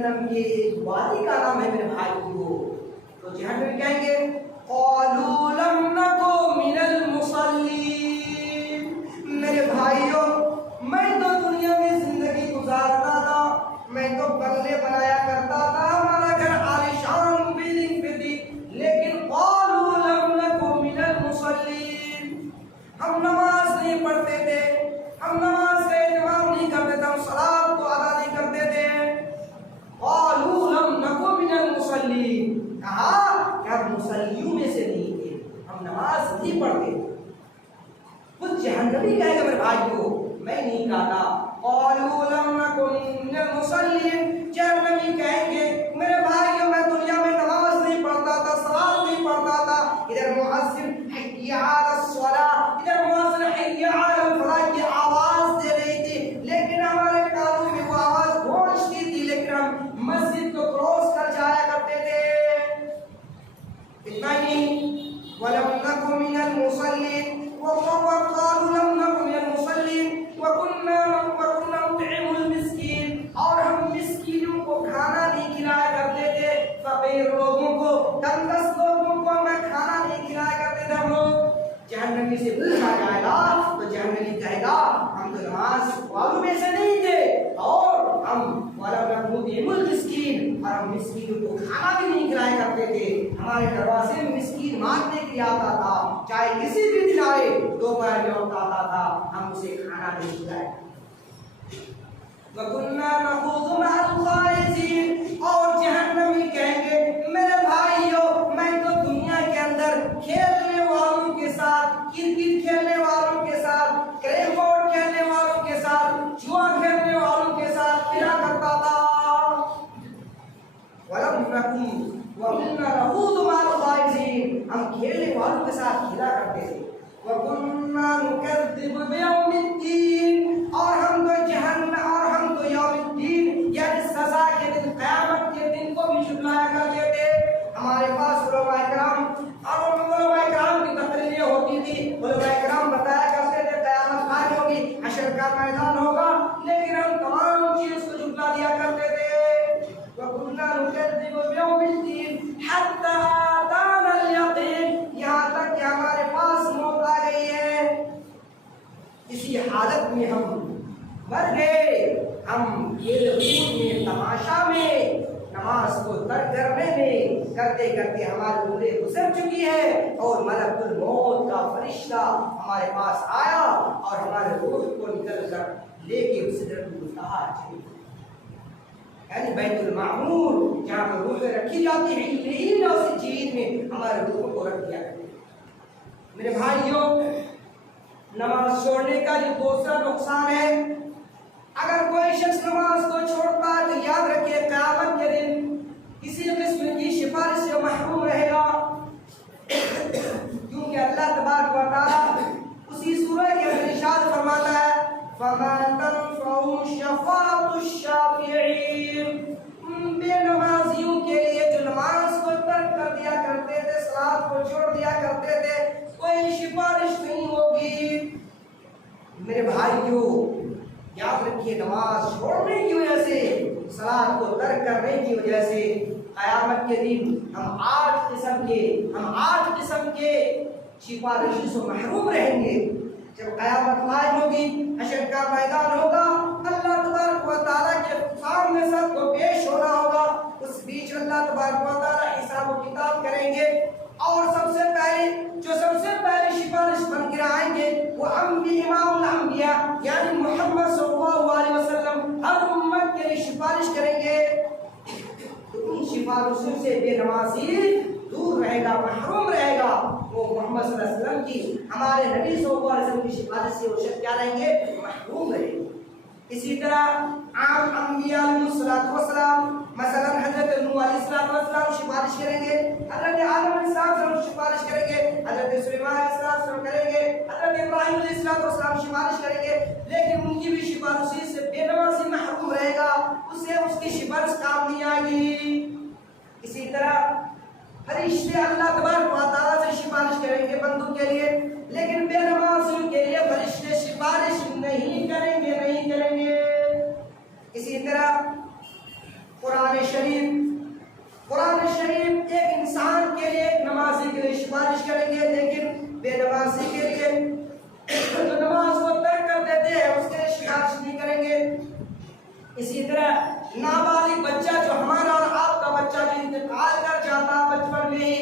जहन्नम के एक वादी का नाम है मेरे भाई को। तो जहन्नम कहेंगे क़ालू लम नकु मिनल मुसल्लीन, मेरे भाइयों मैं तो दुनिया में जिंदगी गुजारता था, मैं तो बंगले बनाया करता था, हमारा घर आलीशान बिल्डिंग पे थी, लेकिन क़ालू लम नकु मिनल मुसल्लीन, हम नमाज नहीं पढ़ते थे, हम नमाज का एहतमाम नहीं करते थे, हम सलात को अदा नहीं करते थे। क़ालू लम नकु मिनल मुसल्लीन, कहा कि हम मुसल्लियों में से नहीं थे, हम नमाज नहीं पढ़ते। कुछ जहन्नमी कहेगा मेरे भाई को मैं नहीं कहता। क़ालू लम नकु मिनल मुसल्लीन, जहन्नमी कहेंगे मेरे भाइयों मैं दुनिया में नमाज नहीं पढ़ता था, सलात नहीं पढ़ता था, इधर मुअज्जिन हय्या अलस सलाह, इधर मुअज्जिन हय्या अलल फलाह की आवाज दे रही थी, लेकिन हमारे कानों में वो आवाज पहुंचती थी, लेकिन हम मस्जिद को क्रॉस कर जाया करते थे। इतना ही वलम नकु मिनल मुसल्लीन वक़ालू लम नकु मिनल मुसल्लीन वकुन्ना नुतइमुल मिस्कीन, और हम मिस्कीनों को खाना नहीं खिलाया करते थे, फकीर लोगों को, तंगदस्त लोगों को हमें खाना नहीं खिलाया करते थे। हम लोग जहन्नमी से पूछा जाएगा तो जहन्नमी कहेगा हम तो नमाज वालों में से नहीं थे, और हम नुतइमुल मिस्कीन, और हम मिस्कीनों को खाना भी नहीं खिलाया करते थे। हमारे दरवाजे में मिस्कीन मांगने के लिए आता था, चाहे किसी भी दिन आए, दोपहर में वक्त आता था, हम उसे खाना नहीं खिलाए। वकुन्ना नखूज़ु मअल ख़ाइज़ीन, और जहन्नमी कहेंगे मेरे भाइयों मैं तो दुनिया के अंदर खेलने वालों के साथ, क्रिकेट खेलने वालों के साथ, कैरम बोर्ड खेलने वालों के साथ, जुआ खेलने वालों के साथ खेला करता था। हम खेलने वालों के साथ खेला करते थे। और हम तो जहन्नम, और हम तो यौमुद्दीन यानी सजा के दिन, क़यामत के दिन को भी झुठलाया करते थे। हमारे पास उलमाए किराम, और उलमाए किराम की तकरीरें होती थी, उलमाए किराम बताया करते थे क़यामत कायम होगी, हशर का मैदान होगा, लेकिन हम तमाम चीज़ को झुठला दिया करते थे। हत्ता अतानल यकीन, यहाँ तक कि हमारे पास मौत आ गई है। इसी हालत में हम मर गए। हम खेल-कूद में, तमाशा में, नमाज को तर्क करने में करते करते हमारी उम्रें गुजर चुकी है, और मलकुल मौत का फरिश्ता हमारे पास आया और हमारे रूह को निकल कर लेके उस सिदरतुल मुंतहा चली, यानी बैतुल मामूर, जहाँ पर रूह रखी जाती है, इल्लीन और सिज्जीन में हमारे रूह को रख दिया करते। मेरे भाइयों नमाज छोड़ने का जो दूसरा नुकसान है, अगर कोई शख्स नमाज को छोड़ता है तो याद रखिए क़यामत के दिन किसी किस्म की सिफारिश से महरूम रहेगा, क्योंकि अल्लाह तबारक व तआला उसी सूरह के अंदर इरशाद फरमाता है फमा तनफ़उ शफ़ाअतुश शाफ़िईन, बेनमाजियों के लिए जो नमाज को तर्क कर दिया करते थे, सलात को छोड़ दिया करते थे, कोई सिफारिश नहीं होगी। मेरे भाइयों याद रखिए नमाज छोड़ने की वजह से, सलात को तर्क करने की वजह से क़यामत के दिन हम आठ किस्म के सिफारिशों से महरूम रहेंगे। जब क़यामत कायम होगी, हशर का मैदान होगा, अल्लाह तबारक व तआला के सामने सबको पेश होना होगा, उस बीच अल्लाह तबारक व तआला हिसाब व किताब करेंगे, और सबसे पहले सिफारिश बन कर आएंगे वो इमामुल अंबिया यानी मोहम्मद सल्लल्लाहु अलैहि वसल्लम हर उम्मत के लिए सिफारिश करेंगे। तो इन सिफारिशों से बेनमाजी दूर रहेगा, महरूम रहेगा। वो मोहम्मद सल्लल्लाहु अलैहि वसल्लम की, हमारे नबी सल्लल्लाहु अलैहि वसल्लम की सिफारिश से वो शख्स क्या रहेंगे, महरूम रहेंगे। इसी तरह आम अंबिया अलैहिस्सलातु वस्सलाम, मसलन हजरत नूह अलैहिस्सलातु वस्सलाम सिफारिश करेंगे, हजरत आदम अलैहिस्सलाम सिफारिश करेंगे, हजरत सुलेमान अलैहिस्सलाम करेंगे, हजरत इब्राहीम अलैहिस्सलाम सिफारिश करेंगे, लेकिन उनकी भी सिफारिश से बेनमाजी महरूम रहेगा, उससे उसकी सिफारिश काम नहीं आएगी। इसी तरह फरिश्ते अल्लाह तबारक व तआला से सिफारिश करेंगे बंदों के लिए, लेकिन बेनमाजियों के लिए फरिश्ते सिफारिश नहीं करेंगे। इसी तरह कुरान कुरान शरीफ एक इंसान के लिए, एक नमाजी के लिए सिफारिश करेंगे, लेकिन बेनमाजी के लिए जो नमाज को तर्क कर देते हैं उसके लिए सिफारिश नहीं करेंगे। इसी तरह नाबालिग बच्चा, जो हमारा और आपका बच्चा जो इंतकाल कर जाता है बचपन में ही,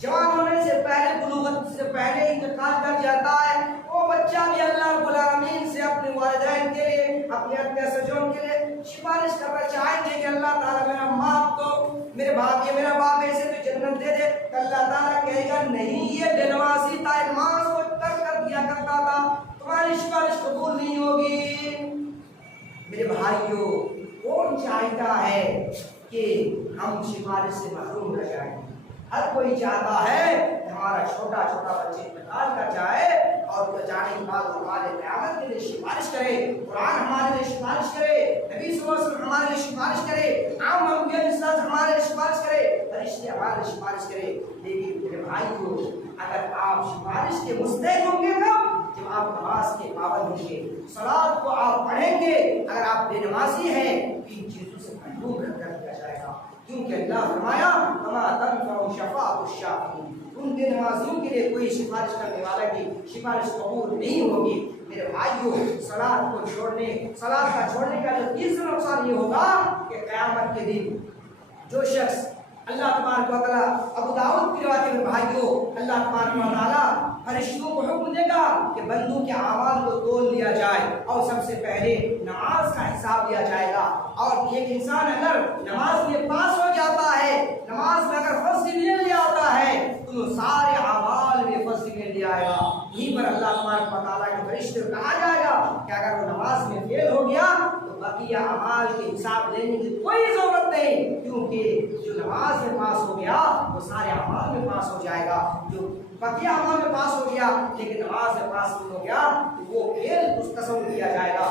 जवान होने से पहले, बुलूगत से पहले इंतकाल कर जाता है, वो बच्चा भी अल्लाह रब्बुल आलमीन से अपने वालिदैन के लिए, अपने आत्मीय-स्वजन के लिए सिफारिश करना चाहेंगे कि अल्लाह ताला मेरा बाप को, मेरे बाप, ये मेरा बाप ऐसे तो जन्नत दे दे। अल्लाह ताला कहेगा नहीं, ये बेनमाजी था, नमाज को तर्क कर दिया करता था, तुम्हारी सिफारिश कबूल नहीं होगी। मेरे भाइयों, कौन चाहता है कि हम सिफारिश से महरूम न जाएं? हर कोई चाहता है कि हमारा छोटा छोटा बच्चे इंतकाल कर जाए और जाने के बाद हमारे क़यामत के लिए सिफारिश करे, कुरान हमारे लिए सिफारिश करे, नबी सल्लल्लाहु अलैहि वसल्लम हमारे लिए सिफारिश करे, आम अंबिया हमारे लिए सिफारिश करे, फरिश्ते हमारे लिए सिफारिश करे। लेकिन मेरे भाइयों, अगर आप सिफारिश के मुस्तहिक़ होंगे जब आप नमाज के पाबंद होंगे, सलात को आप पढ़ेंगे, अगर आप बेनमाजी हैं इन चीज़ों से महरूम कर दिया जाएगा। क्योंकि अल्लाह फरमाया वमा तनफ़उ शफ़ाअतुश शाफ़िईन, उन बेनमाजियों के लिए कोई सिफारिश करने वाला की सिफारिश कबूल नहीं होगी। मेरे भाइयों, सलात को छोड़ने, सलात का छोड़ने का जो तीसरा नुकसान ये होगा कि क़यामत के दिन जो शख्स, अल्लाह तबारक व तआला अबू दाऊद की रिवायत में भाइयों, अल्लाह तबारक व तआला फरिश्तों को हुक्म देगा कि बंदों के अमाल को तोल लिया जाए और सबसे पहले नमाज का हिसाब लिया जाएगा। और एक इंसान अगर नमाज में पास हो जाता है, नमाज में अगर फर्स्ट डिवीजन ले आता है, तो सारे अमाल में फर्स्ट डिवीजन ले आएगा। यहीं पर अल्लाह तबारक व तआला के फरिश्ते को कहा जाएगा कि अगर वो नमाज में फेल हो गया तो बकिया अमाल के हिसाब लेने की कोई जरूरत नहीं, क्योंकि जो नमाज में पास हो गया वो सारे अमाल में पास हो जाएगा। जो बकिया अमाल में पास हो गया लेकिन नमाज में पास नहीं हो गया तो वो फेल तस्वुर किया जाएगा।